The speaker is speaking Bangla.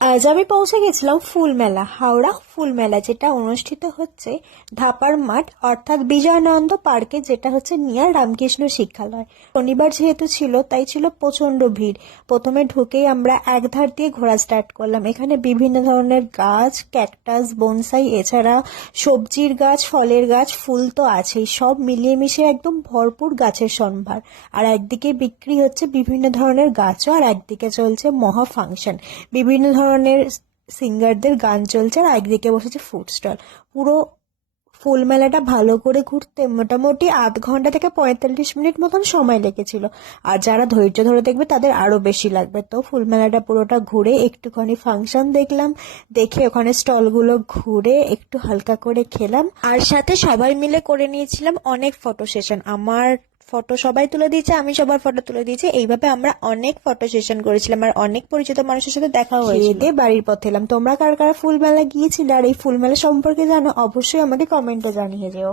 আজ আমি পৌঁছে গেছিলাম ফুল মেলা, হাওড়া ফুল মেলা, যেটা অনুষ্ঠিত হচ্ছে ধাপার মাঠ অর্থাৎ বিজয়ানন্দ পার্কে, যেটা হচ্ছে নিয়ার রামকৃষ্ণ শিক্ষালয়। শনিবার যেহেতু ছিল, তাই ছিল প্রচন্ড ভিড়। প্রথমে ঢুকেই আমরা এক ধার দিয়ে ঘোরা স্টার্ট করলাম। এখানে বিভিন্ন ধরনের গাছ, ক্যাকটাস, বনসাই, এছাড়া সবজির গাছ, ফলের গাছ, ফুল তো আছেই। সব মিলিয়ে মিশিয়ে একদম ভরপুর গাছের সম্ভার। আর একদিকে বিক্রি হচ্ছে বিভিন্ন ধরনের গাছও, আর একদিকে চলছে মহা ফাংশন। বিভিন্ন ধরনের সিঙ্গারদের গান চলছে, আর একদিকে বসেছে ফুড স্টল। পুরো ফুল মেলাটা ভালো করে ঘুরতে মোটামুটি 0.5 থেকে 45 মিনিট মতন সময় লেগেছিল। আর যারা ধৈর্য ধরে দেখবে তাদের আরো বেশি লাগবে। তো ফুল মেলাটা পুরোটা ঘুরে একটুখানি ফাংশন দেখলাম, দেখে ওখানে স্টলগুলো ঘুরে একটু হালকা করে খেলাম, আর সাথে সবাই মিলে করে নিয়েছিলাম অনেক ফটো সেশন। আমার ফটো সবাই তুলে দিয়েছে, আমি সবার ফটো তুলে দিয়েছি। এইভাবে আমরা অনেক ফটো সেশন করেছিলাম, আর অনেক পরিচিত মানুষের সাথে দেখা হয়েছিল। খেয়ে দিয়ে বাড়ির পথে এলাম। তোমরা কারা কারা ফুল মেলা গিয়েছিলে আর এই ফুল মেলা সম্পর্কে জানো, অবশ্যই আমাকে কমেন্টে জানিয়ে যেও।